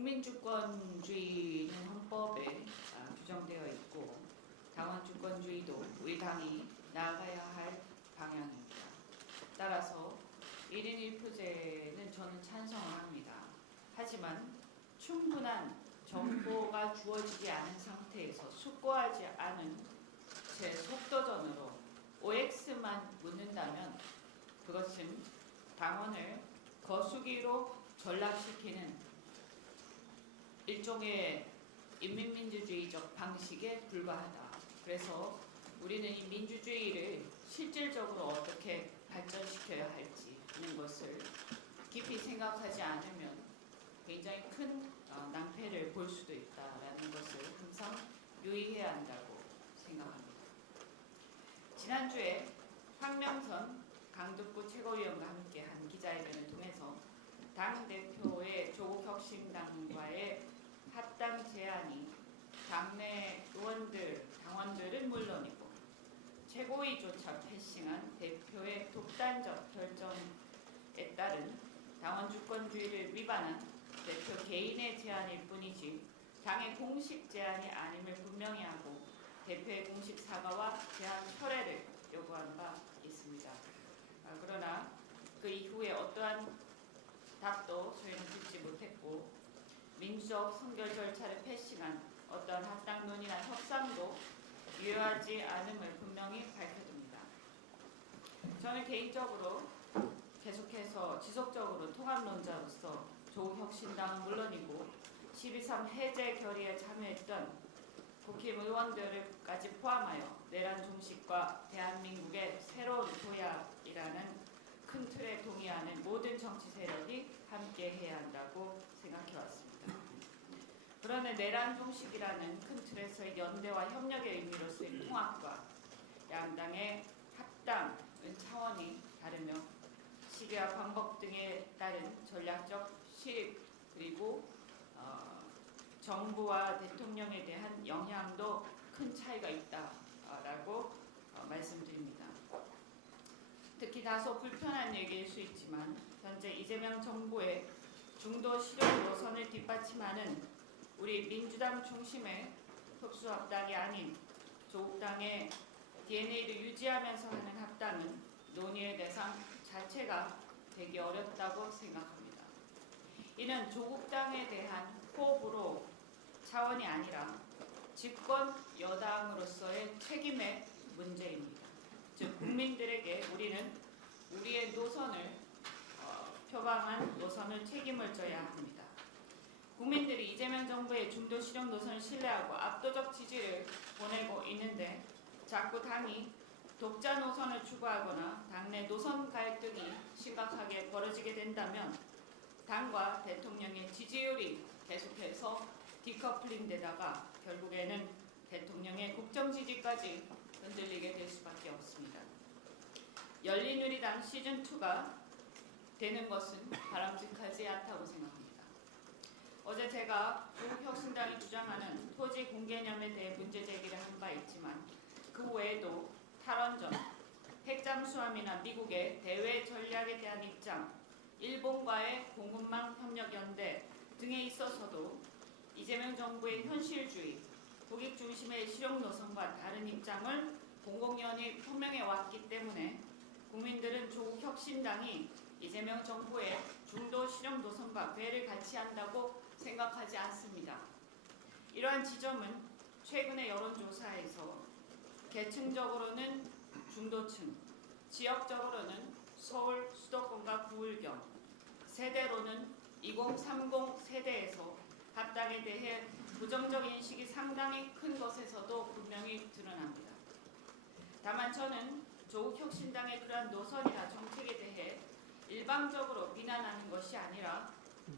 국민주권주의는 헌법에 규정되어 있고 당원주권주의도 우리 당이 나아가야 할 방향입니다. 따라서 1인 1표제는 저는 찬성을 합니다. 하지만 충분한 정보가 주어지지 않은 상태에서 숙고하지 않은 제 속도전으로 OX만 묻는다면 그것은 당원을 거수기로 전락시키는 일종의 인민민주주의적 방식에 불과하다. 그래서 우리는 이 민주주의를 실질적으로 어떻게 발전시켜야 할지 하는 것을 깊이 생각하지 않으면 굉장히 큰 낭패를 볼 수도 있다라는 것을 항상 유의해야 한다고 생각합니다. 지난주에 황명선 강북구 최고위원과 함께 한 기자회견을 통해서 당대표의 조국혁신당과의 합당 제안이 당내 의원들, 당원들은 물론이고 최고위조차 패싱한 대표의 독단적 결정에 따른 당원 주권주의를 위반한 대표 개인의 제안일 뿐이지 당의 공식 제안이 아님을 분명히 하고 대표의 공식 사과와 제안 철회를 요구한 바 있습니다. 그러나 그 이후에 어떠한 답도 저희는 듣지 못했고 민주적 선결 절차를 패싱한 어떠한 합당 논의나 협상도 유효하지 않음을 분명히 밝혀둡니다. 저는 개인적으로 계속해서 지속적으로 통합론자로서 조국혁신당은 물론이고 12.3 해제 결의에 참여했던 국힘의원들까지 포함하여 내란 종식과 대한민국의 새로운 도약이라는 큰 틀에 동의하는 모든 정치 세력이 함께해야 한다고 생각해왔습니다. 그러나 내란 종식이라는 큰 틀에서의 연대와 협력의 의미로서의 통합과 양당의 합당은 차원이 다르며 시기와 방법 등에 따른 전략적 실익 그리고 정부와 대통령에 대한 영향도 큰 차이가 있다라고 말씀드립니다. 특히 다소 불편한 얘기일 수 있지만 현재 이재명 정부의 중도 실용 노선을 뒷받침하는 우리 민주당 중심의 특수합당이 아닌 조국당의 DNA를 유지하면서 하는 합당은 논의의 대상 자체가 되기 어렵다고 생각합니다. 이는 조국당에 대한 호불호 차원이 아니라 집권 여당으로서의 책임의 문제입니다. 즉 국민들에게 우리는 우리의 노선을 표방한 노선을 책임을 져야 합니다. 국민들이 이재명 정부의 중도 실용 노선을 신뢰하고 압도적 지지를 보내고 있는데 자꾸 당이 독자 노선을 추구하거나 당내 노선 갈등이 심각하게 벌어지게 된다면 당과 대통령의 지지율이 계속해서 디커플링 되다가 결국에는 대통령의 국정 지지까지 흔들리게 될 수밖에 없습니다. 열린우리당 시즌2가 되는 것은 바람직하지 않다고 생각합니다. 어제 제가 조국혁신당이 주장하는 토지 공개념에 대해 문제 제기를 한 바 있지만 그 외에도 탈원전, 핵잠수함이나 미국의 대외 전략에 대한 입장, 일본과의 공급망 협력 연대 등에 있어서도 이재명 정부의 현실주의, 국익 중심의 실용 노선과 다른 입장을 공공연히 표명해 왔기 때문에 국민들은 조국 혁신당이 이재명 정부의 중도 실용 노선과 궤를 같이 한다고 생각하지 않습니다. 이러한 지점은 최근의 여론조사에서 계층적으로는 중도층, 지역적으로는 서울 수도권과 부울경, 세대로는 2030 세대에서 합당에 대해 부정적 인식이 상당히 큰 것에서도 분명히 드러납니다. 다만 저는 조국혁신당의 그러한 노선이나 정책에 대해 일방적으로 비난하는 것이 아니라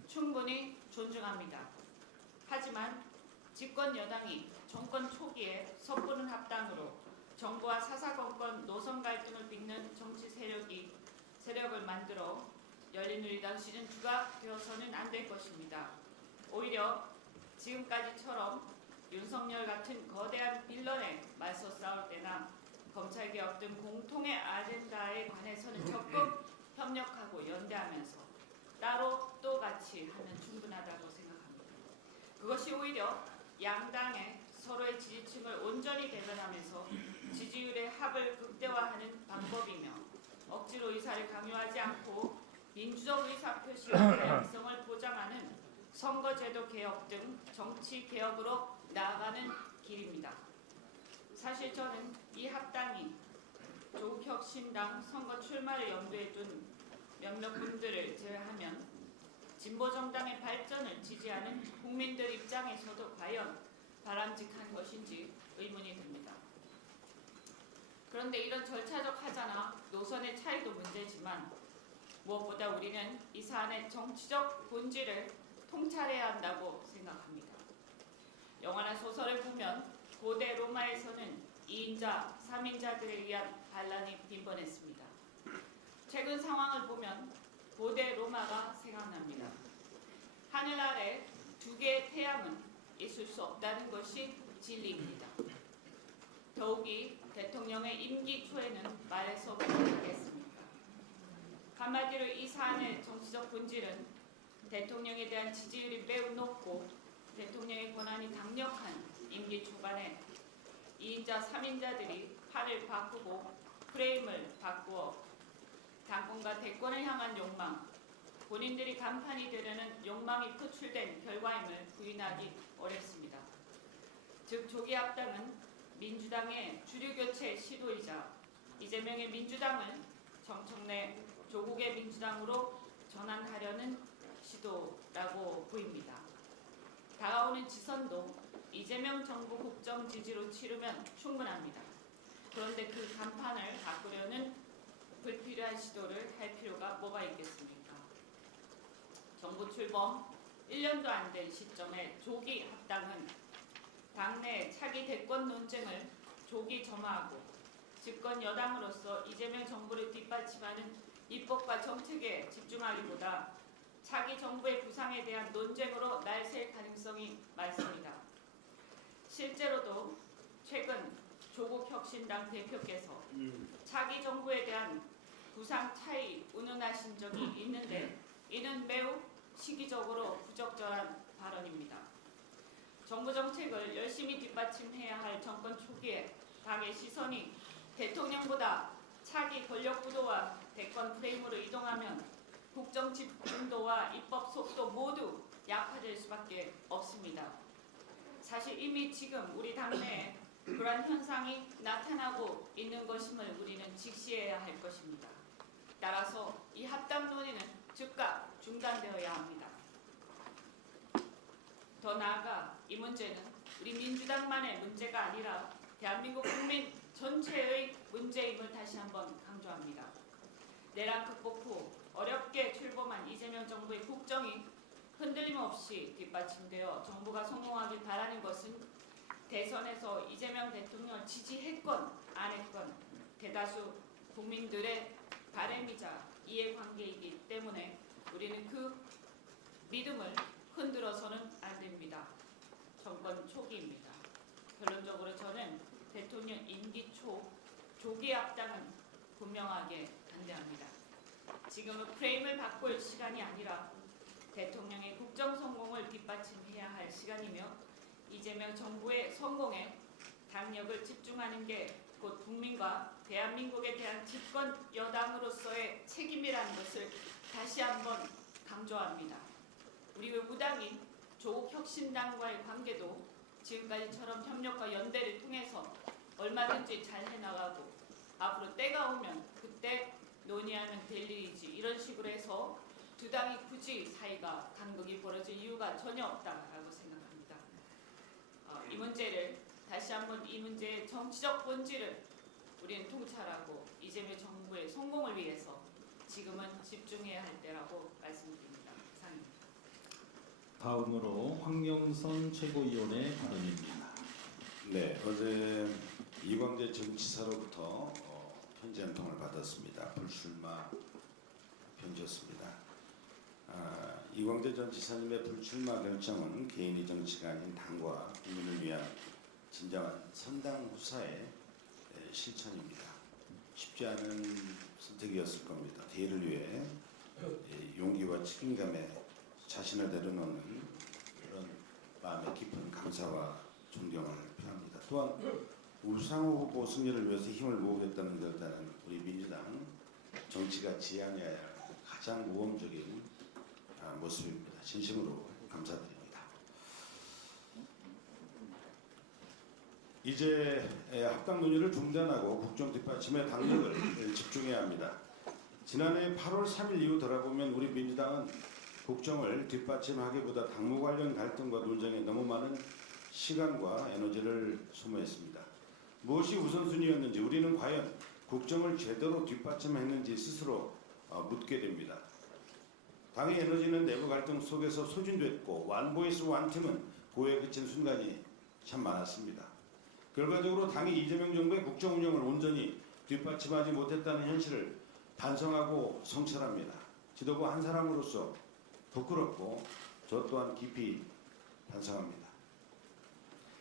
충분히 존중합니다. 하지만 집권 여당이 정권 초기에 섣부른 합당으로 정부와 사사건건 노선 갈등을 빚는 정치 세력을 만들어 열린우리당 시즌2가 되어서는 안 될 것입니다. 오히려 지금까지처럼 윤석열 같은 거대한 빌런에 맞서 싸울 때나 검찰개혁 등 공통의 아젠다에 관해서는 적극 협력하고 연대하면서 따로 또 같이 하면 충분하다고 생각합니다. 그것이 오히려 양당의 서로의 지지층을 온전히 대변하면서 지지율의 합을 극대화하는 방법이며 억지로 의사를 강요하지 않고 민주적 의사표시의 다양성을 보장하는 선거제도 개혁 등 정치 개혁으로 나아가는 길입니다. 사실 저는 이 합당이 조국혁신당 선거 출마를 염두에 둔 몇몇 분들을 제외하면 진보정당의 발전을 지지하는 국민들 입장에서도 과연 바람직한 것인지 의문이 듭니다. 그런데 이런 절차적 하자나 노선의 차이도 문제지만 무엇보다 우리는 이 사안의 정치적 본질을 통찰해야 한다고 생각합니다. 영화나 소설을 보면 고대 로마에서는 2인자, 3인자들에 의한 반란이 빈번했습니다. 최근 상황을 보면 고대 로마가 생각납니다. 하늘 아래 두 개의 태양은 있을 수 없다는 것이 진리입니다. 더욱이 대통령의 임기 초에는 말해서 못하겠습니까? 한마디로 이 사안의 정치적 본질은 대통령에 대한 지지율이 매우 높고 대통령의 권한이 강력한 임기 초반에 2인자, 3인자들이 판을 바꾸고 프레임을 바꾸어 당권과 대권을 향한 욕망, 본인들이 간판이 되려는 욕망이 표출된 결과임을 부인하기 어렵습니다. 즉 조기 합당은 민주당의 주류교체 시도이자 이재명의 민주당을 정청래 조국의 민주당으로 전환하려는 시도라고 보입니다. 다가오는 지선도 이재명 정부 국정 지지로 치르면 충분합니다. 그런데 그 간판을 바꾸려는 불필요한 시도를 할 필요가 뭐가 있겠습니까? 정부 출범 1년도 안 된 시점에 조기 합당은 당내 차기 대권 논쟁을 조기 점화하고 집권 여당으로서 이재명 정부를 뒷받침하는 입법과 정책에 집중하기보다 차기 정부의 부상에 대한 논쟁으로 날샐 가능성이 많습니다. 실제로도 최근 조국혁신당 대표께서 차기 정부에 대한 부상 차이 운운하신 적이 있는데 이는 매우 시기적으로 부적절한 발언입니다. 정부 정책을 열심히 뒷받침해야 할 정권 초기에 당의 시선이 대통령보다 차기 권력 구도와 대권 프레임으로 이동하면 국정 집중도와 입법 속도 모두 약화될 수밖에 없습니다. 사실 이미 지금 우리 당내에 그러한 현상이 나타나고 있는 것임을 우리는 직시해야 할 것입니다. 따라서 이 합당 논의는 즉각 중단되어야 합니다. 더 나아가 이 문제는 우리 민주당만의 문제가 아니라 대한민국 국민 전체의 문제임을 다시 한번 강조합니다. 내란 극복 후 어렵게 출범한 이재명 정부의 국정이 흔들림 없이 뒷받침되어 정부가 성공하길 바라는 것은 대선에서 이재명 대통령을 지지했건 안 했건 대다수 국민들의 바람이자 이해관계이기 때문에 우리는 그 믿음을 흔들어서는 안 됩니다. 정권 초기입니다. 결론적으로 저는 대통령 임기 초 조기 합당은 분명하게 반대합니다. 지금은 프레임을 바꿀 시간이 아니라 대통령의 국정 성공을 뒷받침해야 할 시간이며 이재명 정부의 성공에 당력을 집중하는 게 곧 국민과 대한민국에 대한 집권 여당으로서의 책임이라는 것을 다시 한번 강조합니다. 우리 무당인 조국혁신당과의 관계도 지금까지처럼 협력과 연대를 통해서 얼마든지 잘 해나가고 앞으로 때가 오면 그때 논의하면 될 일이지 이런 식으로 해서 두 당이 굳이 사이가 간극이 벌어질 이유가 전혀 없다고 생각합니다. 이 문제를 다시 한번 이 문제의 정치적 본질을 우리는 통찰하고 이재명 정부의 성공을 위해서 지금은 집중해야 할 때라고 말씀드립니다. 이상입니다. 다음으로 황영선 최고위원의 발언입니다. 네, 어제 이광재 정치사로부터 편지 한 통을 받았습니다. 불출마 편지였습니다. 이광재 전 지사님의 불출마 결정은 개인의 정치가 아닌 당과 국민을 위한 진정한 선당 후사의 실천입니다. 쉽지 않은 선택이었을 겁니다. 대의를 위해 용기와 책임감에 자신을 내려놓는 그런 마음의 깊은 감사와 존경을 표합니다. 또한 우상호 후보 승리를 위해서 힘을 모으겠다는 결단은 우리 민주당 정치가 지향해야 할 가장 모험적인 모습입니다. 진심으로 감사드립니다. 이제 합당 논의를 중단하고 국정 뒷받침에 당력을 집중해야 합니다. 지난해 8월 3일 이후 돌아보면 우리 민주당은 국정을 뒷받침하기보다 당무 관련 갈등과 논쟁에 너무 많은 시간과 에너지를 소모했습니다. 무엇이 우선순위였는지, 우리는 과연 국정을 제대로 뒷받침했는지 스스로 묻게 됩니다. 당의 에너지는 내부 갈등 속에서 소진됐고 완보이스 완팀은 고에 그친 순간이 참 많았습니다. 결과적으로 당이 이재명 정부의 국정 운영을 온전히 뒷받침하지 못했다는 현실을 반성하고 성찰합니다. 지도부 한 사람으로서 부끄럽고 저 또한 깊이 반성합니다.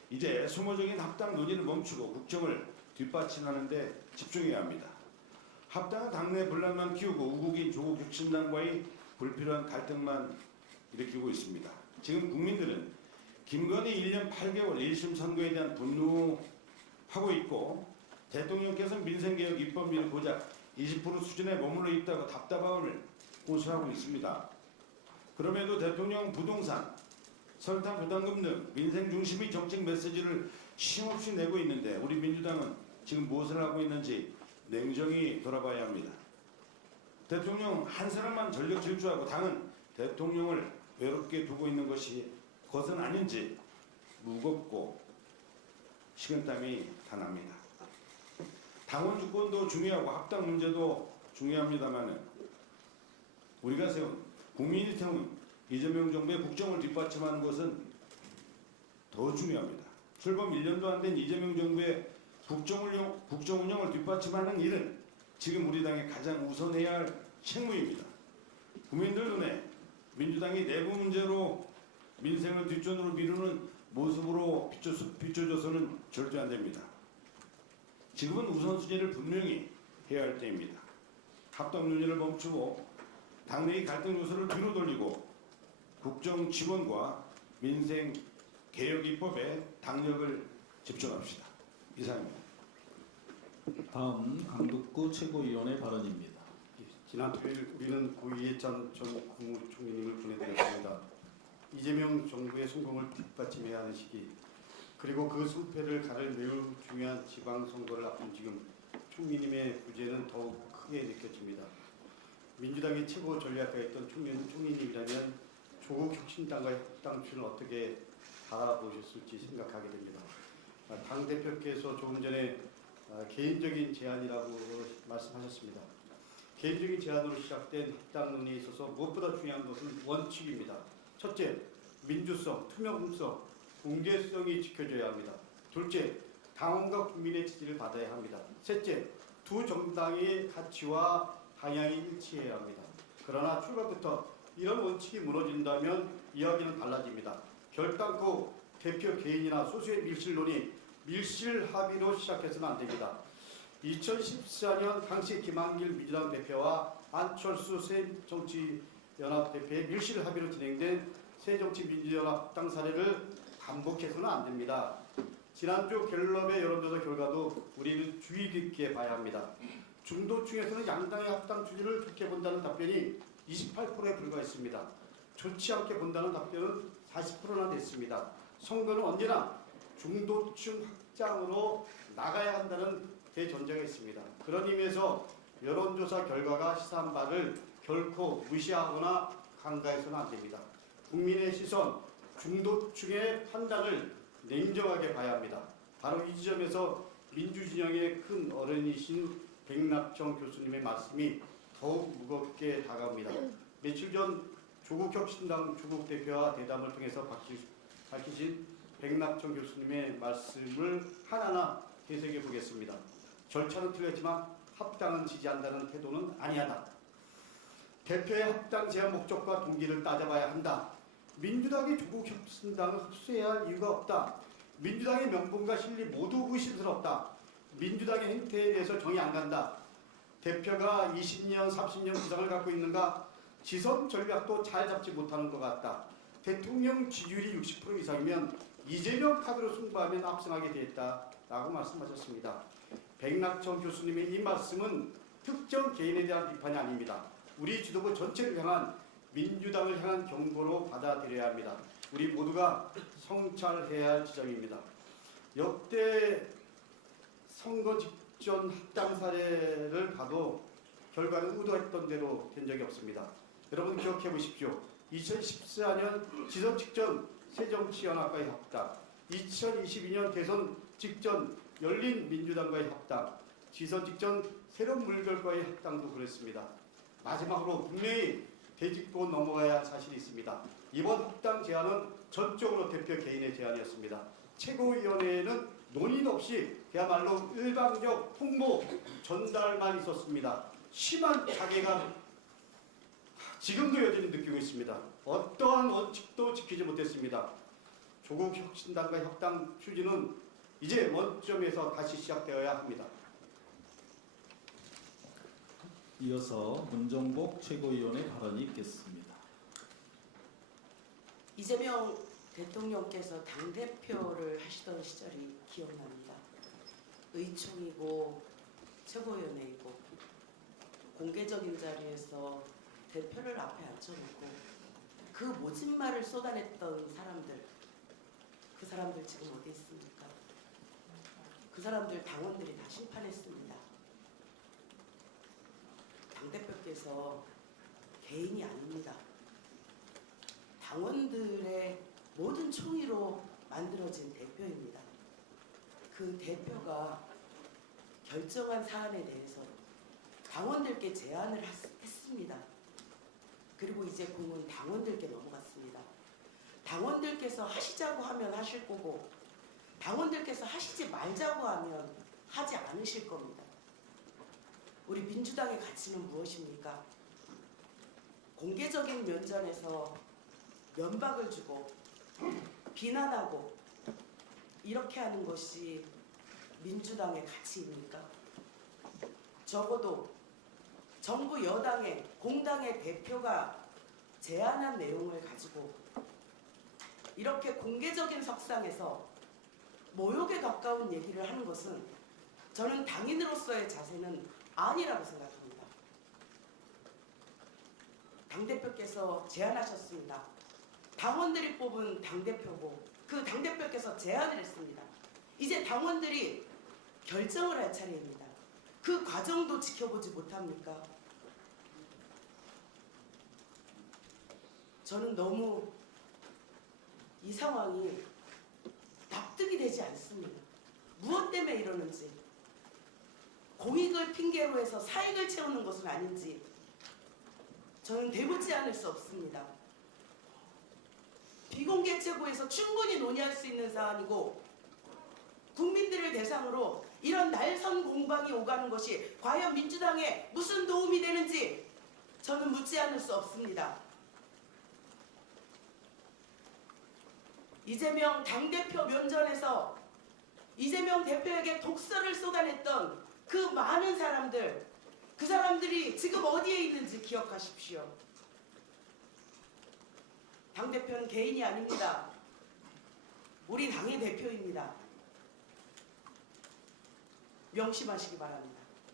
이제 소모적인 합당 논의를 멈추고 국정을 뒷받침하는 데 집중해야 합니다. 합당은 당내 분란만 키우고 우국인 조국 혁신당과의 불필요한 갈등만 일으키고 있습니다. 지금 국민들은 김건희 1년 8개월 1심 선고에 대한 분노하고 있고, 대통령께서 민생개혁 입법률 고작 20% 수준에 머물러 있다고 답답함을 호소하고 있습니다. 그럼에도 대통령 부동산, 설탕 부담금 등 민생 중심의 정책 메시지를 쉼없이 내고 있는데 우리 민주당은 지금 무엇을 하고 있는지 냉정히 돌아봐야 합니다. 대통령 한 사람만 전력 질주하고 당은 대통령을 외롭게 두고 있는 것은 아닌지 무겁고 식은땀이 다 납니다. 당원 주권도 중요하고 합당 문제도 중요합니다만 우리가 세운, 국민이 세운 이재명 정부의 국정을 뒷받침하는 것은 더 중요합니다. 출범 1년도 안 된 이재명 정부의 국정 운영을 뒷받침하는 일은 지금 우리 당이 가장 우선해야 할 책무입니다. 국민들 눈에 민주당이 내부 문제로 민생을 뒷전으로 미루는 모습으로 비춰져서는 절대 안 됩니다. 지금은 우선순위를 분명히 해야 할 때입니다. 합당 논의를 멈추고 당내의 갈등 요소를 뒤로 돌리고 국정 지원과 민생 개혁 입법에 당력을 집중합시다. 이상입니다. 다음 강북구 최고위원의 발언입니다. 지난 토요일 우리는 고이해찬 전 국무총리님을 보내드렸습니다. 이재명 정부의 성공을 뒷받침해야 하는 시기, 그리고 그 승패를 가를 매우 중요한 지방선거를 앞둔 지금 총리님의 부재는 더욱 크게 느껴집니다. 민주당의 최고 전략가였던 총리님이라면 조국 혁신당과 협당추를 어떻게 바라보셨을지 생각하게 됩니다. 당대표께서 조금 전에 개인적인 제안이라고 말씀하셨습니다. 개인적인 제안으로 시작된 합당 논의에 있어서 무엇보다 중요한 것은 원칙입니다. 첫째, 민주성, 투명성, 공개성이 지켜져야 합니다. 둘째, 당원과 국민의 지지를 받아야 합니다. 셋째, 두 정당의 가치와 방향이 일치해야 합니다. 그러나 출발부터 이런 원칙이 무너진다면 이야기는 달라집니다. 결단코 대표 개인이나 소수의 밀실론이 밀실 합의로 시작해서는 안 됩니다. 2014년 당시 김한길 민주당 대표와 안철수 새정치연합 대표의 밀실 합의로 진행된 새정치민주연합 합당 사례를 반복해서는 안 됩니다. 지난주 갤럽의 여론조사 결과도 우리는 주의 깊게 봐야 합니다. 중도층에서는 양당의 합당 추진을 좋게 본다는 답변이 28%에 불과했습니다. 좋지 않게 본다는 답변은 40%나 됐습니다. 선거는 언제나 중도층 확장으로 나가야 한다는 대전제가 있습니다. 그런 의미에서 여론조사 결과가 시사한 바를 결코 무시하거나 간과해서는 안 됩니다. 국민의 시선, 중도층의 판단을 냉정하게 봐야 합니다. 바로 이 지점에서 민주진영의 큰 어른이신 백낙정 교수님의 말씀이 더욱 무겁게 다가옵니다. 며칠 전 조국혁신당 조국 대표와 대담을 통해서 밝히신 백낙정 교수님의 말씀을 하나하나 되새겨 보겠습니다. 절차는 틀렸지만 합당은 지지한다는 태도는 아니하다. 대표의 합당 제한 목적과 동기를 따져봐야 한다. 민주당이 조국혁신당을 흡수해야 할 이유가 없다. 민주당의 명분과 실리 모두 의심스럽다. 민주당의 행태에 대해서 정이 안 간다. 대표가 20년, 30년 구상을 갖고 있는가? 지선 전략도 잘 잡지 못하는 것 같다. 대통령 지지율이 60% 이상이면 이재명 카드로 승부하면 압승하게 되었다라고 말씀하셨습니다. 백낙천 교수님의 이 말씀은 특정 개인에 대한 비판이 아닙니다. 우리 지도부 전체를 향한 민주당을 향한 경고로 받아들여야 합니다. 우리 모두가 성찰해야 할 지점입니다. 역대 선거 직전 합당 사례를 봐도 결과는 의도했던 대로 된 적이 없습니다. 여러분 기억해 보십시오. 2014년 지선 직전 새정치연합과의 합당, 2022년 대선 직전 열린민주당과의 합당, 지선 직전 새로운 물결과의 합당도 그랬습니다. 마지막으로 분명히 되짚고 넘어가야 할 사실이 있습니다. 이번 합당 제안은 전적으로 대표 개인의 제안이었습니다. 최고위원회에는 논의도 없이 그야말로 일방적 홍보 전달만 있었습니다. 심한 자괴감 지금도 여전히 느끼고 있습니다. 어떠한 원칙도 지키지 못했습니다. 조국 혁신당과 협당 추진은 이제 원점에서 다시 시작되어야 합니다. 이어서 문정복 최고위원의 발언이 있겠습니다. 이재명 대통령께서 당대표를 하시던 시절이 기억납니다. 의총이고 최고위원회이고 공개적인 자리에서 대표를 앞에 앉혀놓고 그 모진 말을 쏟아냈던 사람들, 그 사람들 지금 어디 있습니까? 그 사람들 당원들이 다 심판했습니다. 당대표께서 개인이 아닙니다. 당원들의 모든 총의로 만들어진 대표입니다. 그 대표가 결정한 사안에 대해서 당원들께 제안을 했습니다. 그리고 이제 공은 당원들께 넘어갔습니다. 당원들께서 하시자고 하면 하실 거고 당원들께서 하시지 말자고 하면 하지 않으실 겁니다. 우리 민주당의 가치는 무엇입니까? 공개적인 면전에서 면박을 주고 비난하고 이렇게 하는 것이 민주당의 가치입니까? 적어도 정부 여당의 공당의 대표가 제안한 내용을 가지고 이렇게 공개적인 석상에서 모욕에 가까운 얘기를 하는 것은 저는 당인으로서의 자세는 아니라고 생각합니다. 당대표께서 제안하셨습니다. 당원들이 뽑은 당대표고 그 당대표께서 제안을 했습니다. 이제 당원들이 결정을 할 차례입니다. 그 과정도 지켜보지 못합니까? 저는 너무 이 상황이 납득이 되지 않습니다. 무엇 때문에 이러는지, 공익을 핑계로 해서 사익을 채우는 것은 아닌지 저는 되묻지 않을 수 없습니다. 비공개 최고에서 충분히 논의할 수 있는 사안이고 국민들을 대상으로 이런 날선 공방이 오가는 것이 과연 민주당에 무슨 도움이 되는지 저는 묻지 않을 수 없습니다. 이재명 당대표 면전에서 이재명 대표에게 독설을 쏟아냈던 그 많은 사람들, 그 사람들이 지금 어디에 있는지 기억하십시오. 당대표는 개인이 아닙니다. 우리 당의 대표입니다. 명심하시기 바랍니다.